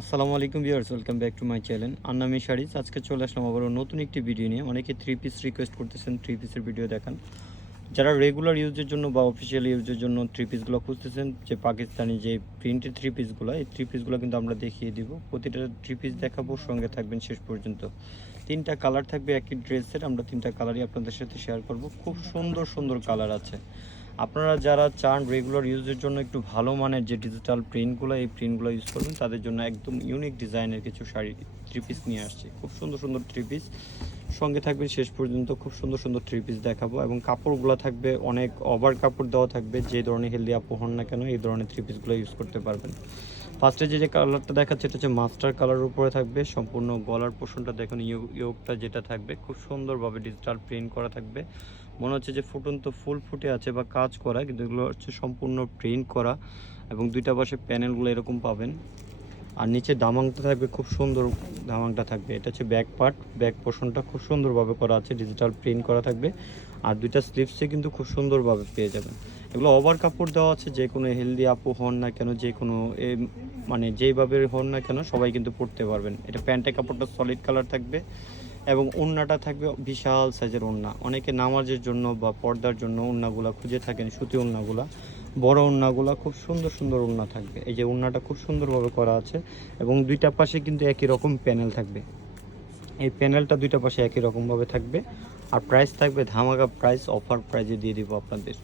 আসসালামু আলাইকুম viewers, welcome back to my channel. Annami sarees আজকে চলে আসলাম আবারও নতুন একটি ভিডিও নিয়ে। অনেকে থ্রি পিস রিকোয়েস্ট করতেছেন থ্রি পিসের ভিডিও দেখান। যারা রেগুলার ইউজের জন্য বা অফিসিয়াল ইউজের জন্য থ্রি পিসগুলো খুঁজতেছেন, যে পাকিস্তানি যে প্রিন্টেড থ্রি পিসগুলো এই থ্রি পিসগুলো কিন্তু আমরা দেখিয়ে দিব। প্রতিটা থ্রি পিস দেখাবো, সঙ্গে থাকবেন শেষ পর্যন্ত। তিনটা কালার থাকবে একই ড্রেসের আমরা তিনটা কালারই আপনাদের সাথে শেয়ার করব। খুব সুন্দর সুন্দর কালার আছে। আপনারা যারা চান রেগুলার ইউজের জন্য একটু ভালো মানের যে ডিজিটাল প্রিন্টগুলো এই প্রিন্টগুলো ইউজ করবেন, তাদের জন্য একদম ইউনিক ডিজাইনের কিছু শাড়ি থ্রি পিস নিয়ে আসছি। খুব সুন্দর সুন্দর থ্রি পিস সঙ্গে থাকবে শেষ পর্যন্ত খুব সুন্দর সুন্দর থ্রি পিস দেখাবো এবং কাপড়গুলো থাকবে অনেক ওভার কাপড় দেওয়া থাকবে, যে ধরনের হেলদি আপু হন না কেন, এই ধরনের থ্রি পিসগুলো ইউজ করতে পারবেন। ফার্স্টে যে যে কালারটা দেখাচ্ছে, এটা হচ্ছে মাস্টার কালার উপরে থাকবে। সম্পূর্ণ গলার পোর্শনটা দেখুন ইয়োগটা যেটা থাকবে, খুব সুন্দরভাবে ডিজিটাল প্রিন্ট করা থাকবে। মনে হচ্ছে যে ফুটন্ত ফুল ফুটে আছে বা কাজ করা, কিন্তু এগুলো হচ্ছে সম্পূর্ণ প্রিন্ট করা এবং দুইটা পাশে প্যানেলগুলো এরকম পাবেন। আর নিচে দামাংটা থাকবে খুব সুন্দর দামাংটা থাকবে। এটা হচ্ছে ব্যাক পার্ট ব্যাক পোর্শনটা খুব সুন্দরভাবে করা আছে ডিজিটাল প্রিন্ট করা থাকবে। আর দুইটা স্লিপসে কিন্তু খুব সুন্দরভাবে পেয়ে যাবেন। এগুলো ওভার কাপড় দেওয়া আছে যে কোনো হেলদি আপু হন না কেন যে কোনো এ, মানে যেইভাবে হন না কেন সবাই কিন্তু পরতে পারবেন। এটা প্যান্টের কাপড়টা সলিড কালার থাকবে এবং ওড়নাটা থাকবে বিশাল সাইজের ওড়না অনেকে নামাজের জন্য বা পর্দার জন্য ওড়নাগুলা খুঁজে থাকেন সুতি ওড়নাগুলা বড় ওড়নাগুলা খুব সুন্দর সুন্দর উন্না থাকবে। এই যে উন্নাটা খুব সুন্দরভাবে করা আছে এবং দুইটা পাশে কিন্তু একই রকম প্যানেল থাকবে। এই প্যানেলটা দুইটা পাশে একই রকমভাবে থাকবে। আর প্রাইস থাকবে ধামাকা প্রাইস অফার প্রাইজে দিয়ে দিব আপনাদের।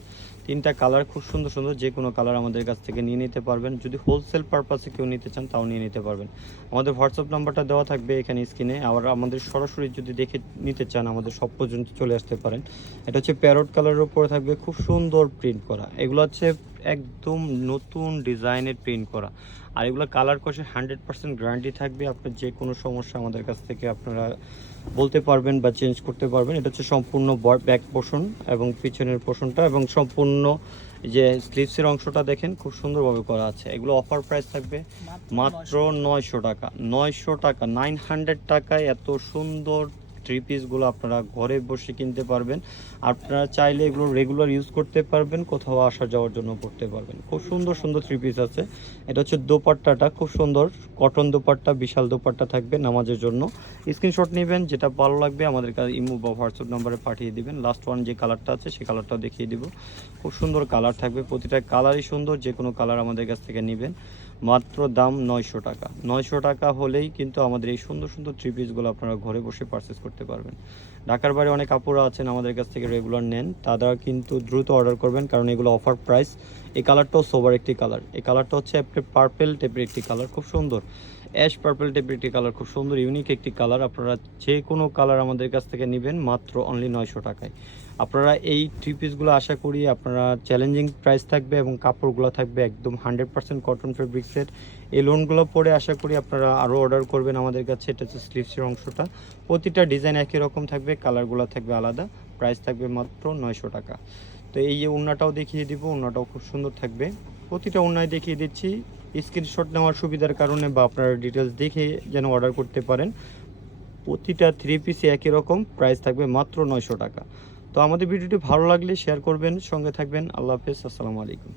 তিনটা কালার খুব সুন্দর সুন্দর, যে কোনো কালার আমাদের কাছ থেকে নিয়ে নিতে পারবেন। যদি হোলসেল পারপাসে কেউ নিতে চান, তাও নিয়ে নিতে পারবেন। আমাদের হোয়াটসঅ্যাপ নাম্বারটা দেওয়া থাকবে এখানে স্ক্রিনে আবার আমাদের সরাসরি যদি দেখে নিতে চান, আমাদের সব পর্যন্ত চলে আসতে পারেন। এটা হচ্ছে প্যারট কালারের উপরে থাকবে খুব সুন্দর প্রিন্ট করা। এগুলো হচ্ছে একদম নতুন ডিজাইনের প্রিন্ট করা। আর এগুলো কালার কষে হান্ড্রেড পার্সেন্ট গ্যারান্টি থাকবে। আপনার যে কোনো সমস্যা আমাদের কাছ থেকে আপনারা বলতে পারবেন বা চেঞ্জ করতে পারবেন। এটা হচ্ছে সম্পূর্ণ ব্যাক পোর্শন এবং পিছনের পোর্শনটা এবং সম্পূর্ণ যে স্লিপসের অংশটা দেখেন খুব সুন্দরভাবে করা আছে। এগুলো অফার প্রাইস থাকবে মাত্র নয়শো। টাকা। নয়শো টাকা নাইন হান্ড্রেড টাকায় এত সুন্দর থ্রি পিসগুলো আপনারা ঘরে বসে কিনতে পারবেন। আপনারা চাইলে এগুলো রেগুলার ইউজ করতে পারবেন, কোথাও আসা যাওয়ার জন্য পড়তে পারবেন। খুব সুন্দর সুন্দর থ্রি পিস আছে। এটা হচ্ছে দোপাট্টাটা, খুব সুন্দর। কটন দোপাট্টা, বিশাল দোপাট্টা থাকবে নামাজের জন্য। স্ক্রিনশট নেবেন, যেটা ভালো লাগবে আমাদের কাছে, ইমো বা হোয়াটসঅ্যাপ নাম্বারে পাঠিয়ে দিবেন। লাস্ট ওয়ান যে কালারটা আছে সেই কালারটাও দেখিয়ে দিব। খুব সুন্দর কালার থাকবে। প্রতিটা কালারই সুন্দর যে কোনো কালার আমাদের কাছ থেকে নেবেন। মাত্র দাম নয়শো টাকা। নয়শো টাকা হলেই কিন্তু আমাদের এই সুন্দর সুন্দর থ্রি পিসগুলো আপনারা ঘরে বসে পারচেস করতে পারবেন। ঢাকার বাইরে অনেক কাপড় আছেন আমাদের কাছ থেকে রেগুলার নেন। তারা কিন্তু দ্রুত অর্ডার করবেন কারণ এগুলো অফার প্রাইস এই কালারটাও সোবার একটি কালার এই কালারটা হচ্ছে পার্পেল টাইপের একটি কালার খুব সুন্দর। অ্যাশ পার্পেল টাইপের একটি কালার খুব সুন্দর ইউনিক একটি কালার আপনারা যে কোনো কালার আমাদের কাছ থেকে নেবেন মাত্র অনলি নয়শো টাকায়। আপনারা এই থ্রি পিসগুলো আশা করি আপনারা চ্যালেঞ্জিং প্রাইস থাকবে এবং কাপড়গুলো থাকবে একদম হান্ড্রেড পার্সেন্ট কটন ফেব্রিক্সের এই লোনগুলো পরে আশা করি আপনারা আরও অর্ডার করবেন আমাদের কাছে। এটা হচ্ছে স্লিভসের অংশটা। প্রতিটা ডিজাইন একই রকম থাকবে কালারগুলো থাকবে আলাদা। প্রাইস থাকবে মাত্র নয়শো টাকা। তো এই যে উন্নাটাও দেখিয়ে দিব, উন্নাটাও খুব সুন্দর থাকবে। প্রতিটা উন্নায় দেখিয়ে দিচ্ছি। স্ক্রিনশট নেওয়ার সুবিধার কারণে বা আপনারা ডিটেলস দেখে যেন অর্ডার করতে পারেন। প্রতিটা থ্রি পিসে একই রকম প্রাইস থাকবে মাত্র নয়শো টাকা। তো আমাদের ভিডিওটি ভালো লাগলে শেয়ার করবেন, সঙ্গে থাকবেন। আল্লাহ হাফেজ, আসসালামু আলাইকুম।